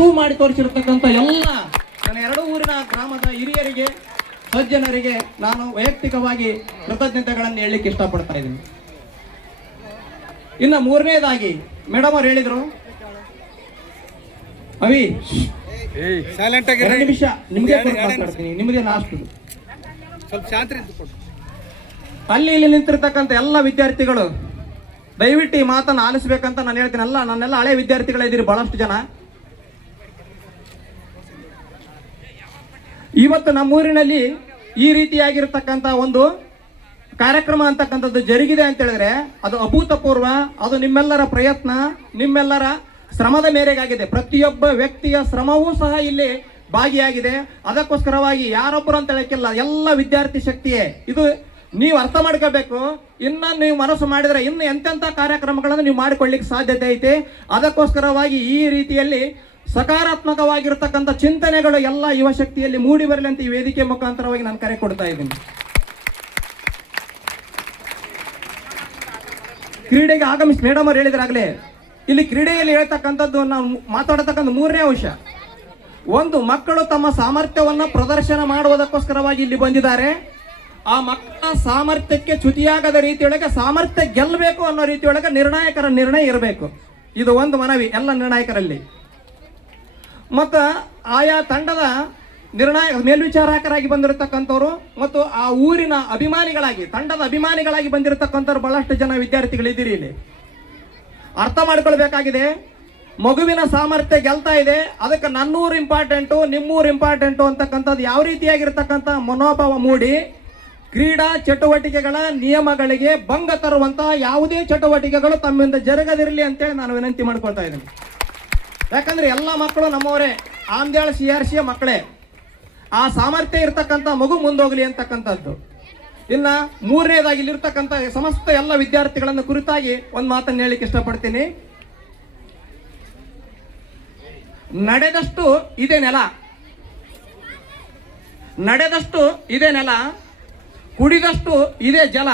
Prove ಮಾಡಿ ತೋರಿಸಿರ್ತಕ್ಕಂಥ ಎಲ್ಲ ನನ್ನ ಎರಡು ಊರಿನ ಗ್ರಾಮದ ಹಿರಿಯರಿಗೆ ಸಜ್ಜನರಿಗೆ ನಾನು ವೈಯಕ್ತಿಕವಾಗಿ ಕೃತಜ್ಞತೆಗಳನ್ನು ಹೇಳಲಿಕ್ಕೆ ಇಷ್ಟಪಡ್ತಾ ಇದ್ದೀನಿ. ಇನ್ನು ಮೂರನೇದಾಗಿ ಮೇಡಮ್ ಅವ್ರು ಹೇಳಿದರು. ಅವಿ ನಿಮಿಷ ನಿಮ್ಗೆ ಮಾತಾಡ್ತೀನಿ ನಿಮಗೆ ಲಾಸ್ಟ್ ಸ್ವಲ್ಪ ಶಾಂತಿ ಅಲ್ಲಿ ಇಲ್ಲಿ ನಿಂತಿರ್ತಕ್ಕಂಥ ಎಲ್ಲ ವಿದ್ಯಾರ್ಥಿಗಳು ದಯವಿಟ್ಟು ಈ ಮಾತನ್ನು ಆಲಿಸ್ಬೇಕಂತ ನಾನು ಹೇಳ್ತೀನಿ. ಅಲ್ಲ ನನ್ನೆಲ್ಲ ಹಳೆ ವಿದ್ಯಾರ್ಥಿಗಳಿದ್ದೀರಿ ಬಹಳಷ್ಟು ಜನ. ಇವತ್ತು ನಮ್ಮೂರಿನಲ್ಲಿ ಈ ರೀತಿಯಾಗಿರ್ತಕ್ಕಂಥ ಒಂದು ಕಾರ್ಯಕ್ರಮ ಅಂತಕ್ಕಂಥದ್ದು ಜರುಗಿದೆ ಅಂತ ಹೇಳಿದ್ರೆ ಅದು ಅಭೂತಪೂರ್ವ, ಅದು ನಿಮ್ಮೆಲ್ಲರ ಪ್ರಯತ್ನ, ನಿಮ್ಮೆಲ್ಲರ ಶ್ರಮದ ಮೇರೆಗಾಗಿದೆ. ಪ್ರತಿಯೊಬ್ಬ ವ್ಯಕ್ತಿಯ ಶ್ರಮವೂ ಸಹ ಇಲ್ಲಿ ಭಾಗಿಯಾಗಿದೆ. ಅದಕ್ಕೋಸ್ಕರವಾಗಿ ಯಾರೊಬ್ಬರು ಅಂತ ಹೇಳಕ್ಕಿಲ್ಲ, ಎಲ್ಲ ವಿದ್ಯಾರ್ಥಿ ಶಕ್ತಿಯೇ. ಇದು ನೀವು ಅರ್ಥ ಮಾಡ್ಕೋಬೇಕು. ಇನ್ನ ನೀವು ಮನಸ್ಸು ಮಾಡಿದ್ರೆ ಇನ್ನು ಎಂತೆಂಥ ಕಾರ್ಯಕ್ರಮಗಳನ್ನು ನೀವು ಮಾಡಿಕೊಳ್ಳಿಕ್ಕೆ ಸಾಧ್ಯತೆ ಐತೆ. ಅದಕ್ಕೋಸ್ಕರವಾಗಿ ಈ ರೀತಿಯಲ್ಲಿ ಸಕಾರಾತ್ಮಕವಾಗಿರ್ತಕ್ಕಂಥ ಚಿಂತನೆಗಳು ಎಲ್ಲ ಯುವ ಶಕ್ತಿಯಲ್ಲಿ ಮೂಡಿ ಬರಲಿ ಅಂತ ಈ ವೇದಿಕೆ ಮುಖಾಂತರವಾಗಿ ನಾನು ಕರೆ ಕೊಡ್ತಾ ಇದ್ದೀನಿ. ಕ್ರೀಡೆಗೆ ಆಗಮಿಸಿ, ಮೇಡಮ್ ಅವ್ರು ಹೇಳಿದ್ರಾಗಲೇ, ಇಲ್ಲಿ ಕ್ರೀಡೆಯಲ್ಲಿ ಹೇಳ್ತಕ್ಕಂಥದ್ದು ನಾವು ಮಾತಾಡತಕ್ಕಂಥ ಮೂರನೇ ಅಂಶ. ಒಂದು, ಮಕ್ಕಳು ತಮ್ಮ ಸಾಮರ್ಥ್ಯವನ್ನ ಪ್ರದರ್ಶನ ಮಾಡುವುದಕ್ಕೋಸ್ಕರವಾಗಿ ಇಲ್ಲಿ ಬಂದಿದ್ದಾರೆ. ಆ ಮಕ್ಕಳ ಸಾಮರ್ಥ್ಯಕ್ಕೆ ಚ್ಯುತಿಯಾಗದ ರೀತಿಯೊಳಗೆ ಸಾಮರ್ಥ್ಯ ಗೆಲ್ಲಬೇಕು ಅನ್ನೋ ರೀತಿಯೊಳಗೆ ನಿರ್ಣಾಯಕರ ನಿರ್ಣಯ ಇರಬೇಕು. ಇದು ಒಂದು ಮನವಿ, ಎಲ್ಲ ನಿರ್ಣಾಯಕರಲ್ಲಿ. ಮತ್ತು ಆಯಾ ತಂಡದ ನಿರ್ಣಾಯಕ ಮೇಲ್ವಿಚಾರಕರಾಗಿ ಬಂದಿರತಕ್ಕಂಥವ್ರು ಮತ್ತು ಆ ಊರಿನ ಅಭಿಮಾನಿಗಳಾಗಿ, ತಂಡದ ಅಭಿಮಾನಿಗಳಾಗಿ ಬಂದಿರತಕ್ಕಂಥವ್ರು ಬಹಳಷ್ಟು ಜನ ವಿದ್ಯಾರ್ಥಿಗಳಿದ್ದೀರಿ ಇಲ್ಲಿ. ಅರ್ಥ ಮಾಡ್ಕೊಳ್ಬೇಕಾಗಿದೆ. ಮಗುವಿನ ಸಾಮರ್ಥ್ಯ ಗೆಲ್ತಾ ಇದೆ. ಅದಕ್ಕೆ ನನ್ನೂರು ಇಂಪಾರ್ಟೆಂಟು, ನಿಮ್ಮೂರು ಇಂಪಾರ್ಟೆಂಟು ಅಂತಕ್ಕಂಥದ್ದು ಯಾವ ರೀತಿಯಾಗಿರ್ತಕ್ಕಂಥ ಮನೋಭಾವ ಮೂಡಿ, ಕ್ರೀಡಾ ಚಟುವಟಿಕೆಗಳ ನಿಯಮಗಳಿಗೆ ಭಂಗ ತರುವಂತಹ ಯಾವುದೇ ಚಟುವಟಿಕೆಗಳು ತಮ್ಮಿಂದ ಜರುಗದಿರಲಿ ಅಂತೇಳಿ ನಾನು ವಿನಂತಿ ಮಾಡ್ಕೊಳ್ತಾ ಇದ್ದೀನಿ. ಯಾಕಂದ್ರೆ ಎಲ್ಲ ಮಕ್ಕಳು ನಮ್ಮವರೇ. ಆಮ್ದ್ಯಾಳ ಸಿ ಆರ್ ಸಿಯ ಮಕ್ಕಳೇ. ಆ ಸಾಮರ್ಥ್ಯ ಇರ್ತಕ್ಕಂಥ ಮಗು ಮುಂದೋಗಲಿ ಅಂತಕ್ಕಂಥದ್ದು. ಇನ್ನ ಮೂರನೇದಾಗಿ ಇಲ್ಲಿರ್ತಕ್ಕಂಥ ಸಮಸ್ತ ಎಲ್ಲ ವಿದ್ಯಾರ್ಥಿಗಳನ್ನು ಕುರಿತಾಗಿ ಒಂದು ಮಾತನ್ನು ಹೇಳಿಕ್ ಇಷ್ಟಪಡ್ತೀನಿ. ನಡೆದಷ್ಟು ಇದೆ ನೆಲ. ನಡೆದಷ್ಟು ಇದೆ ನೆಲ. ಕುಡಿದಷ್ಟು ಇದೆ ಜಲ.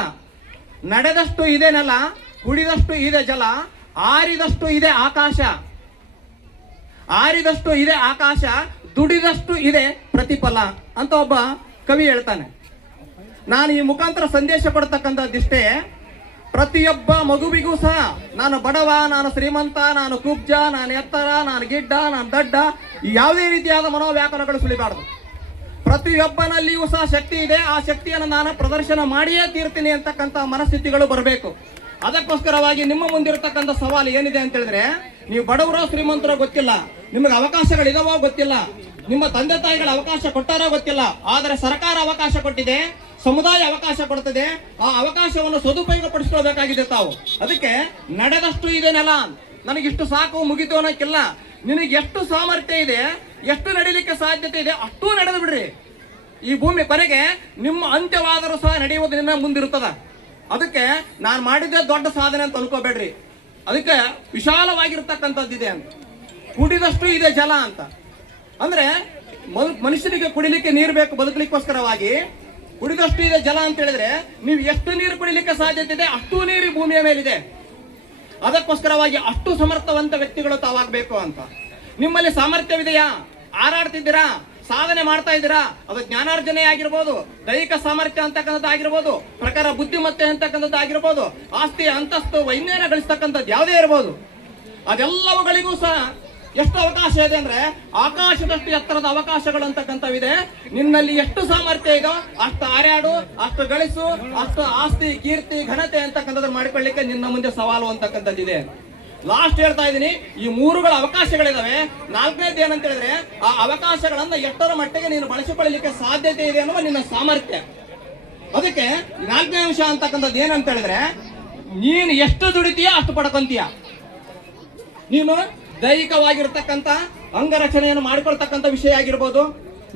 ನಡೆದಷ್ಟು ಇದೆ ನೆಲ, ಕುಡಿದಷ್ಟು ಇದೆ ಜಲ, ಆರಿದಷ್ಟು ಇದೆ ಆಕಾಶ. ಆರಿದಷ್ಟು ಇದೆ ಆಕಾಶ, ದುಡಿದಷ್ಟು ಇದೆ ಪ್ರತಿಫಲ ಅಂತ ಒಬ್ಬ ಕವಿ ಹೇಳ್ತಾನೆ. ನಾನು ಈ ಮುಖಾಂತರ ಸಂದೇಶ ಕೊಡ್ತಕ್ಕಂಥದ್ದಿಷ್ಟೇ ಪ್ರತಿಯೊಬ್ಬ ಮಗುವಿಗೂ ಸಹ ನಾನು ಬಡವ, ನಾನು ಶ್ರೀಮಂತ, ನಾನು ಕುಬ್ಜ, ನಾನು ಎತ್ತರ, ನಾನು ಗಿಡ್ಡ, ನಾನು ದಡ್ಡ, ಯಾವುದೇ ರೀತಿಯಾದ ಮನೋವ್ಯಾಕರಣಗಳು ಸುಳಿಬಾರ್ದು. ಪ್ರತಿಯೊಬ್ಬನಲ್ಲಿಯೂ ಸಹ ಶಕ್ತಿ ಇದೆ, ಆ ಶಕ್ತಿಯನ್ನು ನಾನು ಪ್ರದರ್ಶನ ಮಾಡಿಯೇ ತೀರ್ತೀನಿ ಅಂತಕ್ಕಂಥ ಮನಸ್ಥಿತಿಗಳು ಬರಬೇಕು. ಅದಕ್ಕೋಸ್ಕರವಾಗಿ ನಿಮ್ಮ ಮುಂದಿರತಕ್ಕಂಥ ಸವಾಲು ಏನಿದೆ ಅಂತ ಹೇಳಿದ್ರೆ, ನೀವು ಬಡವರೋ ಶ್ರೀಮಂತರೋ ಗೊತ್ತಿಲ್ಲ ನಿಮಗೆ ಅವಕಾಶಗಳಿದಾವೋ ಗೊತ್ತಿಲ್ಲ. ನಿಮ್ಮ ತಂದೆ ತಾಯಿಗಳ ಅವಕಾಶ ಕೊಟ್ಟಾರೋ ಗೊತ್ತಿಲ್ಲ. ಆದರೆ ಸರ್ಕಾರ ಅವಕಾಶ ಕೊಟ್ಟಿದೆ, ಸಮುದಾಯ ಅವಕಾಶ ಕೊಡ್ತದೆ. ಆ ಅವಕಾಶವನ್ನು ಸದುಪಯೋಗ ಪಡಿಸ್ಕೊಳ್ಬೇಕಾಗಿದೆ ತಾವು. ಅದಕ್ಕೆ ನಡೆದಷ್ಟು ಇದೆ ನೆಲ. ನನಗಿಷ್ಟು ಸಾಕು, ಮುಗಿತು ಅನ್ನೋಕ್ಕಿಲ್ಲ. ನಿನಗೆ ಎಷ್ಟು ಸಾಮರ್ಥ್ಯ ಇದೆ, ಎಷ್ಟು ನಡೀಲಿಕ್ಕೆ ಸಾಧ್ಯತೆ ಇದೆ, ಅಷ್ಟೂ ನಡೆದು ಬಿಡ್ರಿ. ಈ ಭೂಮಿ ಕೊನೆಗೆ ನಿಮ್ಮ ಅಂತ್ಯವಾದರೂ ಸಹ ನಡೆಯುವುದು ನಿನ್ನ ಮುಂದಿರುತ್ತದ. ಅದಕ್ಕೆ ನಾನು ಮಾಡಿದ್ದೇ ದೊಡ್ಡ ಸಾಧನೆ ಅಂತ ಅನ್ಕೋಬೇಡ್ರಿ. ಅದಕ್ಕೆ ವಿಶಾಲವಾಗಿರ್ತಕ್ಕಂಥದ್ದಿದೆ ಅಂತ. ಕುಡಿದಷ್ಟು ಇದೆ ಜಲ ಅಂತ. ಅಂದ್ರೆ ಮನು- ಮನುಷ್ಯನಿಗೆ ಕುಡಿಲಿಕ್ಕೆ ನೀರು ಬೇಕು ಬದುಕಲಿಕ್ಕೋಸ್ಕರವಾಗಿ ಕುಡಿದಷ್ಟು ಇದೆ ಜಲ ಅಂತ ಹೇಳಿದ್ರೆ ನೀವು ಎಷ್ಟು ನೀರು ಕುಡಿಲಿಕ್ಕೆ ಸಾಧ್ಯತೆ ಇದೆ ಅಷ್ಟು ನೀರು ಭೂಮಿಯ ಮೇಲಿದೆ. ಅದಕ್ಕೋಸ್ಕರವಾಗಿ ಅಷ್ಟು ಸಮರ್ಥವಂತ ವ್ಯಕ್ತಿಗಳು ತಾವಾಗಬೇಕು ಅಂತ. ನಿಮ್ಮಲ್ಲಿ ಸಾಮರ್ಥ್ಯವಿದೆಯಾ? ಹಾರಾಡ್ತಿದ್ದೀರಾ? ಸಾಧನೆ ಮಾಡ್ತಾ ಇದ್ದೀರಾ? ಅದು ಜ್ಞಾನಾರ್ಜನೆ ಆಗಿರ್ಬೋದು, ದೈಹಿಕ ಸಾಮರ್ಥ್ಯ ಅಂತಕ್ಕಂಥದ್ದು ಆಗಿರ್ಬೋದು, ಪ್ರಕಾರ ಬುದ್ಧಿಮತ್ತೆ ಅಂತಕ್ಕಂಥದ್ದು ಆಗಿರ್ಬೋದು ಆಸ್ತಿ ಅಂತಸ್ತು ವೈಜ್ಞಾನ ಗಳಿಸ್ತಕ್ಕಂಥದ್ದು ಯಾವುದೇ ಇರ್ಬೋದು. ಅದೆಲ್ಲವುಗಳಿಗೂ ಸಹ ಎಷ್ಟು ಅವಕಾಶ ಇದೆ ಅಂದ್ರೆ ಆಕಾಶದಷ್ಟು ಎತ್ತರದ ಅವಕಾಶಗಳು ಅಂತಕ್ಕಂಥವಿದೆ ನಿನ್ನಲ್ಲಿ ಎಷ್ಟು ಸಾಮರ್ಥ್ಯ ಇದೋ? ಅಷ್ಟು ಹಾರಾಡು ಅಷ್ಟು ಗಳಿಸು, ಅಷ್ಟು ಆಸ್ತಿ, ಕೀರ್ತಿ, ಘನತೆ ಅಂತಕ್ಕಂಥದ್ದು ಮಾಡಿಕೊಳ್ಳಿಕ್ಕೆ ನಿನ್ನ ಮುಂದೆ ಸವಾಲು ಅಂತಕ್ಕಂಥದ್ದಿದೆ. ಲಾಸ್ಟ್ ಹೇಳ್ತಾ ಇದ್ದೀನಿ, ಈ ಮೂರುಗಳ ಅವಕಾಶಗಳಿದಾವೆ. ನಾಲ್ಕನೇದು ಏನಂತ ಹೇಳಿದ್ರೆ, ಆ ಅವಕಾಶಗಳನ್ನ ಎಷ್ಟರ ಮಟ್ಟಿಗೆ ನೀನು ಬಳಸಿಕೊಳ್ಳಲಿಕ್ಕೆ ಸಾಧ್ಯತೆ ಇದೆ ಅನ್ನುವ ನಿನ್ನ ಸಾಮರ್ಥ್ಯ. ಅದಕ್ಕೆ ನಾಲ್ಕನೇ ಅಂಶ ಅಂತಕ್ಕಂಥದ್ದು ಏನಂತ ಹೇಳಿದ್ರೆ, ನೀನು ಎಷ್ಟು ದುಡಿತೀಯ ಅಷ್ಟು ಪಡ್ಕೊಂತೀಯ. ನೀನು ದೈಹಿಕವಾಗಿರ್ತಕ್ಕಂಥ ಅಂಗರಚನೆಯನ್ನು ಮಾಡಿಕೊಳ್ತಕ್ಕಂಥ ವಿಷಯ ಆಗಿರ್ಬೋದು,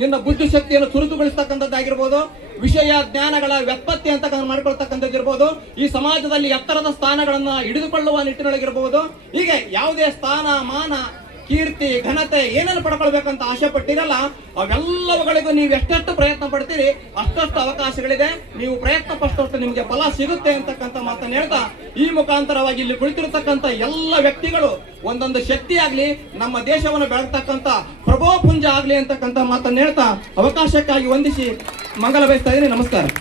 ನಿನ್ನ ಬುದ್ಧಿಶಕ್ತಿಯನ್ನು ಚುರುಕುಗೊಳಿಸ್ತಕ್ಕಂಥದ್ದಾಗಿರ್ಬೋದು ವಿಷಯ ಜ್ಞಾನಗಳ ವ್ಯತ್ಪತ್ತಿ ಅಂತಕ್ಕಂಥ ಮಾಡಿಕೊಳ್ತಕ್ಕಂಥದ್ದಿರ್ಬೋದು ಈ ಸಮಾಜದಲ್ಲಿ ಎತ್ತರದ ಸ್ಥಾನಗಳನ್ನು ಹಿಡಿದುಕೊಳ್ಳುವ ನಿಟ್ಟಿನೊಳಗಿರ್ಬೋದು. ಹೀಗೆ ಯಾವುದೇ ಸ್ಥಾನ, ಮಾನ ಕೀರ್ತಿ, ಘನತೆ ಏನನ್ನು ಪಡ್ಕೊಳ್ಬೇಕಂತ ಆಸೆ ಪಟ್ಟಿರಲ್ಲ, ಅವೆಲ್ಲವುಗಳಿಗೂ ನೀವು ಎಷ್ಟೆಷ್ಟು ಪ್ರಯತ್ನ ಪಡ್ತೀರಿ, ಅಷ್ಟಷ್ಟು ಅವಕಾಶಗಳಿದೆ. ನೀವು ಪ್ರಯತ್ನ ಪಟ್ಟಷ್ಟು ನಿಮಗೆ ಫಲ ಸಿಗುತ್ತೆ ಅಂತಕ್ಕಂಥ ಮಾತನ್ನು ಹೇಳ್ತಾ, ಈ ಮುಖಾಂತರವಾಗಿ ಇಲ್ಲಿ ಕುಳಿತಿರ್ತಕ್ಕಂಥ ಎಲ್ಲ ವ್ಯಕ್ತಿಗಳು ಒಂದೊಂದು ಶಕ್ತಿ ಆಗ್ಲಿ ನಮ್ಮ ದೇಶವನ್ನು ಬೆಳಗ್ತಕ್ಕಂಥ ಪ್ರಭೋ ಪುಂಜ ಆಗ್ಲಿ ಅಂತಕ್ಕಂಥ ಮಾತನ್ನು ಹೇಳ್ತಾ, ಅವಕಾಶಕ್ಕಾಗಿ ವಂದಿಸಿ ಮಂಗಲ ಬಯಸ್ತಾ ಇದ್ದೀನಿ. ನಮಸ್ಕಾರ.